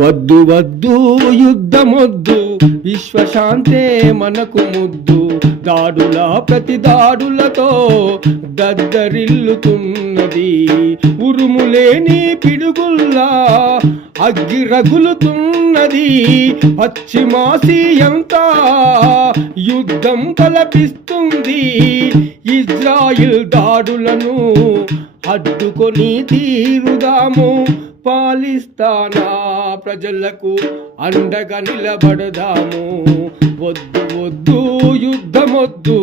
వద్దు వద్దు యుద్ధమొద్దు, విశ్వశాంతే మనకు ముద్దు. దాడుల ప్రతి దాడులతో దద్దరిల్లుతున్నది, ఉరుములేని పిడుగుల్లా అగ్గి రగులుతున్నది. పశ్చిమాసియంతా యుద్ధం కల్పిస్తుంది. ఇజ్రాయిల్ దాడులను అడ్డుకొని తీరుదాము, పాలిస్తానా ప్రజలకు అండగా నిలబడదాము. వద్దు వద్దు యుద్ధమొద్దు,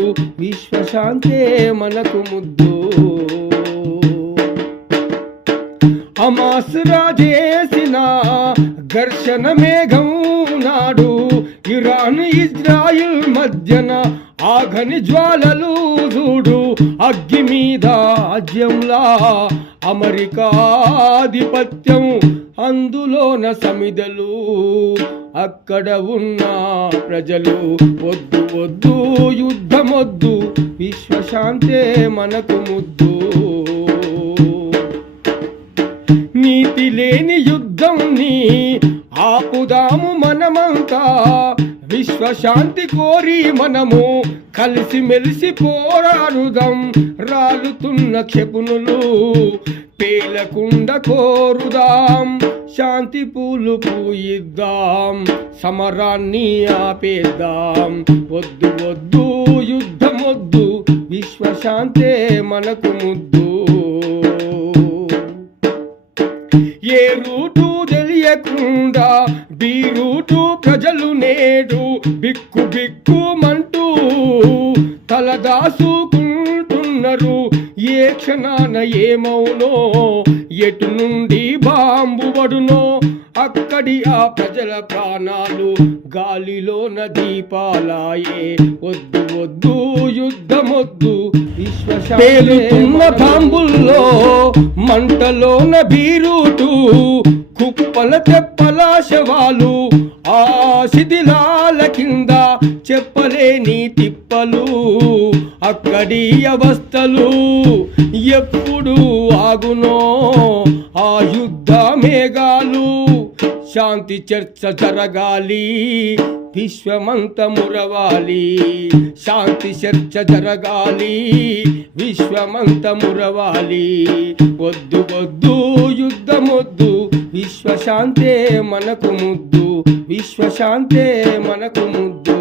విశ్వశాంతే మనకు ముద్దు. హమాస్ రాజేసిన ఘర్షణ మేఘం నాడు, ఇరాన్ ఇజ్రాయిల్ మధ్యన ఆగని జ్వాలలు చూడు. అగ్గి మీద రాజ్యంలా అమెరికా ఆధిపత్యం, అందులోన సమిదలు అక్కడ ఉన్న ప్రజలు. వద్దు వద్దు యుద్ధమొద్దు, విశ్వశాంతే మనకు ముద్దు. నీతి లేని యుద్ధంని ఆపుదాము మనమంతా, విశ్వశాంతి కోరి మనము కలిసి మెలిసి పోరాడుదాం. రాలుతున్న క్షపునులు పేలకుండా కోరుదాం, శాంతి పూలు పూయిద్దాం, సమరాన్ని ఆపేద్దాం. వద్దు వద్దు యుద్ధమొద్దు, విశ్వశాంతే మనకు ముద్దు. ఏ రూటు తెలియకుండా బీ రూటు ప్రజలు నేడు బిక్కు బిక్కుమంటూ తలదాసుకుంటున్నారు. ఏ క్షణాన ఏమవునో, ఎటు నుండి బాంబు పడునో, అక్కడి ఆ ప్రజల ప్రాణాలు గాలిలోన దీపాలాయే. వద్దు వద్దు యుద్ధమొద్దు, పేలుతున్న బాంబుల్లో మంటలోన బీరూటు, కుప్పల తెప్పల శవాలు, ఆ శిథిలాల కింద చెప్పలేని తిప్పలు. అక్కడి అవస్థలు ఎప్పుడు ఆగునో ఆ యుద్ధ మేఘాలు. శాంతి చర్చ జరగాలి, విశ్వమంత మురవాలి. శాంతి చర్చ జరగాలి, విశ్వమంత మురవాలి. వద్దు వద్దు యుద్ధమొద్దు, విశ్వశాంతే మనకు ముద్దు. విశ్వశాంతే మనకు ముద్దు.